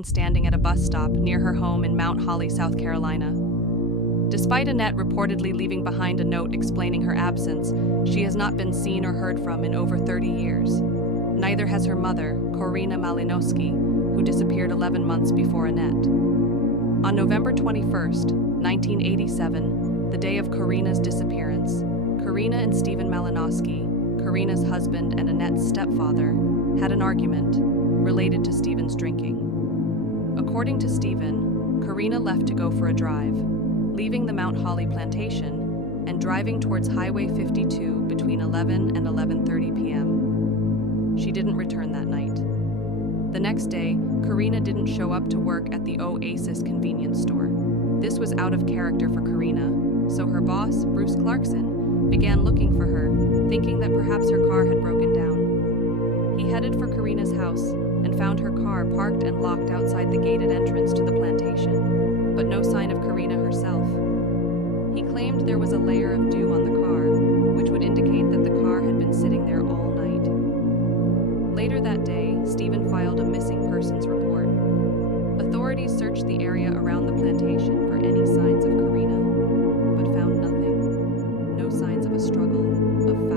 standing at a bus stop near her home in Mount Holly, South Carolina. Despite Annette reportedly leaving behind a note explaining her absence, she has not been seen or heard from in over 30 years. Neither has her mother, Korrina Malinoski, who disappeared 11 months before Annette. On November 21st, 1987, the day of Korrina's disappearance, Korrina and Stephen Malinoski, Korrina's husband and Annette's stepfather, had an argument related to Stephen's drinking. According to Stephen, Korrina left to go for a drive, leaving the Mount Holly plantation and driving towards Highway 52 between 11 and 11:30 p.m. She didn't return that night. The next day, Korrina didn't show up to work at the Oasis convenience store. This was out of character for Korrina, so her boss, Bruce Clarkson, began looking for her, thinking that perhaps her car had broken down. He headed for Korrina's house and found her car parked and locked outside the gated entrance to the plantation, but no sign of Korrina herself. He claimed there was a layer of dew on the car, which would indicate that the car had been sitting there all night. Later that day, Stephen filed a missing persons report. Authorities searched the area around the plantation for any signs of Korrina, but found nothing. No signs of a struggle, of